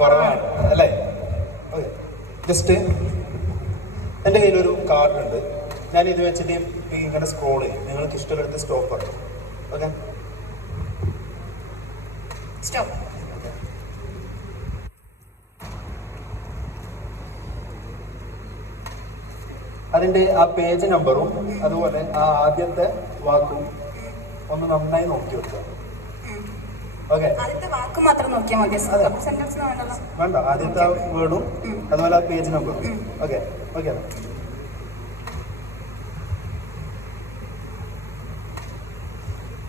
കുറവാണ് അല്ലേ? Okay, just എൻ്റെ കയ്യിലൊരു കാർഡ് ഉണ്ട്. ഞാൻ ഇത് വെച്ചിട്ട് ഇങ്ങനെ സ്ക്രോൾ ചെയ്യും. നിങ്ങൾക്ക് ഇഷ്ടമുള്ളടുത്ത് സ്റ്റോപ്പ് ആക്കും. Okay, stop. അതിൻ്റെ ആ പേജ് നമ്പറും അതുപോലെ ആ ആദ്യത്തെ വാക്കും ഒന്ന് നന്നായി നോക്കി വെക്കുക. ഓക്കെ, ആദ്യത്തെ വാക്ക് മാത്രം നോക്കിയാൽ മതി, സെന്റൻസ് വേണ്ട. ആദ്യത്തെ വേർഡും അതുപോലെ ആ പേജ് നമ്പറും. ഓക്കെ ഓക്കെ,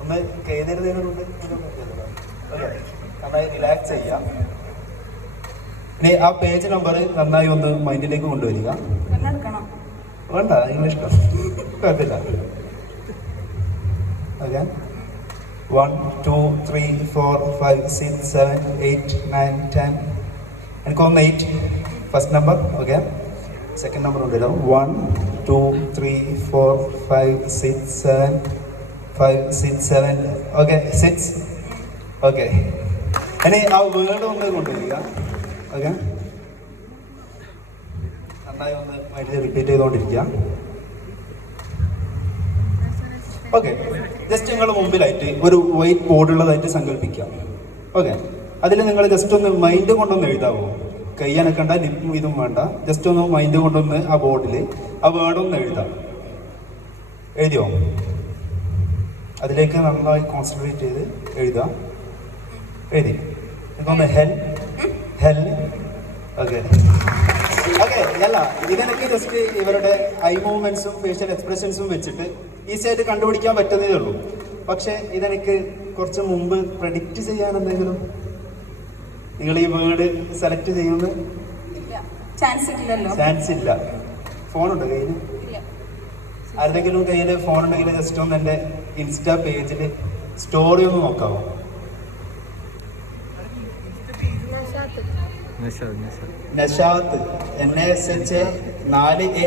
ഒന്ന് എഴുതരുന്നതിനുണ്ട്. ഓക്കെ, നന്നായി റിലാക്സ് ചെയ്യാം. ഇനി ആ പേജ് നമ്പർ നന്നായി ഒന്ന് മൈൻഡിലേക്ക് കൊണ്ടുവരിക. വേണ്ട, ഇംഗ്ലീഷ് കുഴപ്പമില്ല. ഓക്കെ, 1 2 3 4 5 6 7 8 9 10. എനിക്കൊന്ന് 8 first number. Okay, second number ഉണ്ടല്ലോ. 1 2 3 4 5 6 7 5 6 7. ഓക്കെ, 6. ഓക്കെ, ഇനി ആ വേർഡ് ഒന്ന് കൊണ്ടുവരിക. ഓക്കെ, നന്നായി ഒന്ന് മൈൻഡിൽ റിപ്പീറ്റ് ചെയ്തുകൊണ്ടിരിക്കുക. ഓക്കെ, ജസ്റ്റ് നിങ്ങളുടെ മുമ്പിലായിട്ട് ഒരു വൈറ്റ് ബോർഡ് ഉള്ളതായിട്ട് സങ്കല്പിക്കുക. ഓക്കെ, അതിൽ നിങ്ങൾ ജസ്റ്റ് ഒന്ന് മൈൻഡ് കൊണ്ടൊന്ന് എഴുതാവോ? കൈ അനക്കണ്ട, ലിപ്പും ഇതും വേണ്ട. ജസ്റ്റ് ഒന്ന് മൈൻഡ് കൊണ്ടൊന്ന് ആ ബോർഡിൽ ആ വേർഡൊന്ന് എഴുതാം. എഴുതിയോ? അതിലേക്ക് നന്നായി കോൺസെൻട്രേറ്റ് ചെയ്ത് എഴുതാം. എഴുതി എനിക്കൊന്ന് ഹെൽ. ഓക്കെ ഓക്കെ, അല്ല ഇതിനൊക്കെ ജസ്റ്റ് ഇവരുടെ ഐ മൂവ്മെന്റ്സും ഫേഷ്യൽ എക്സ്പ്രഷൻസും വെച്ചിട്ട് ഈസി ആയിട്ട് കണ്ടുപിടിക്കാൻ പറ്റുന്നതേ ഉള്ളൂ. പക്ഷെ ഇതെനിക്ക് കുറച്ച് മുമ്പ് പ്രഡിക്റ്റ് ചെയ്യാൻ എന്തെങ്കിലും നിങ്ങൾ ഈ വേർഡ് സെലക്ട് ചെയ്യുന്നത് ചാൻസ് ഇല്ല. ഫോണുണ്ടോ കയ്യിൽ? ആരുടെങ്കിലും കയ്യിൽ ഫോൺ ഉണ്ടെങ്കിൽ ജസ്റ്റ് ഒന്ന് എൻ്റെ ഇൻസ്റ്റാ പേജിൽ സ്റ്റോറി ഒന്ന് നോക്കാമോ? നഷാത്ത് NASH 4A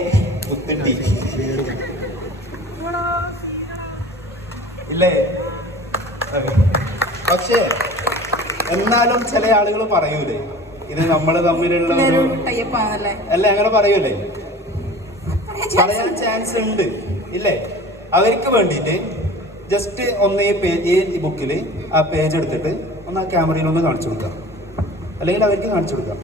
ഇല്ലേ? പക്ഷേ എന്നാലും ചില ആളുകൾ പറയൂലേ ഇത് നമ്മൾ തമ്മിലുള്ള ഒരു അല്ല, അങ്ങനെ പറയൂലേ? പറയാൻ ചാൻസ് ഉണ്ട് ഇല്ലേ? അവർക്ക് വേണ്ടിയിട്ട് ജസ്റ്റ് ഒന്ന് ഈ ബുക്കിൽ ആ പേജ് എടുത്തിട്ട് ഒന്ന് ആ ക്യാമറയിൽ ഒന്ന് കാണിച്ചു കൊടുക്കാം, അല്ലെങ്കിൽ അവർക്ക് കാണിച്ചു കൊടുക്കാം.